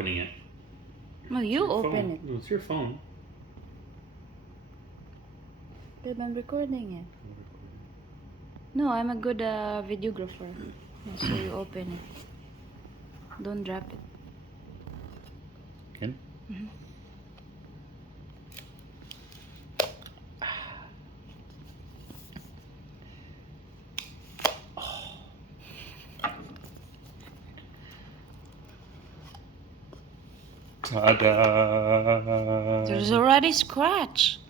opening it. No, you open it. No, it's your phone. Babe, I'm recording it. No, I'm a good videographer. So you open it. Don't drop it. Good. Mm-hmm. Ta-da! There's already scratch.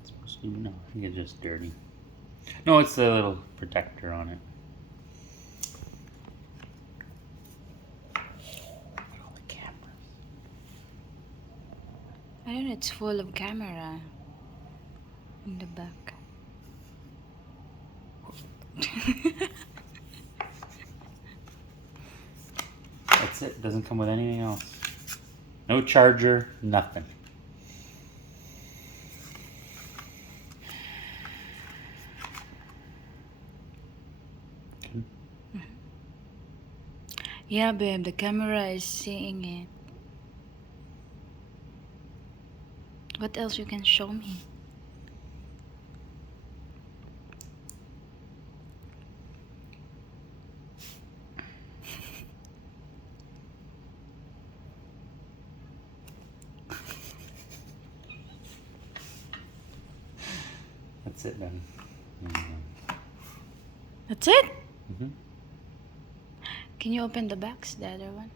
It's supposed to be, no, I think it's just dirty. No, it's the little protector on it. Look at all the cameras. I don't know, it's full of camera in the back. That's it. Doesn't come with anything else. No charger, nothing. Yeah, babe, the camera is seeing it. What else you can show me? That's it then. That's it? Mm-hmm. Can you open the box, the other one?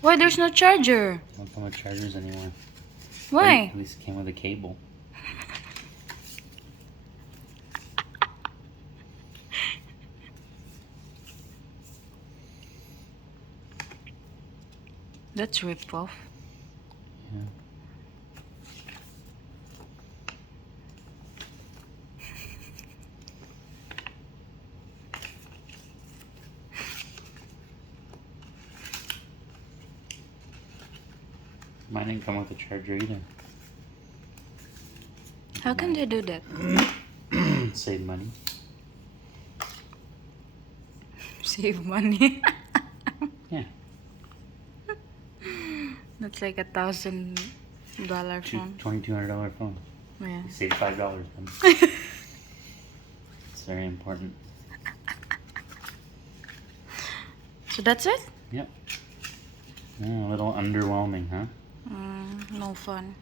Why there's no charger? Don't come with chargers anymore. Why? At least it came with a cable. That's ripped off. Yeah. Mine didn't come with a charger either. How can they do that? Save money. Save money. Yeah. That's like $1,000 phone. $2,200 phone. Yeah. You save $5. It's very important. So that's it? Yep. Yeah, a little underwhelming, huh? No fun.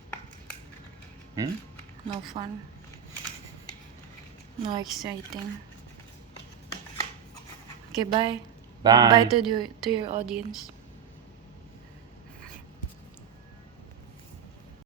Hmm? No fun. No exciting. Okay, bye. Bye. Bye to your audience.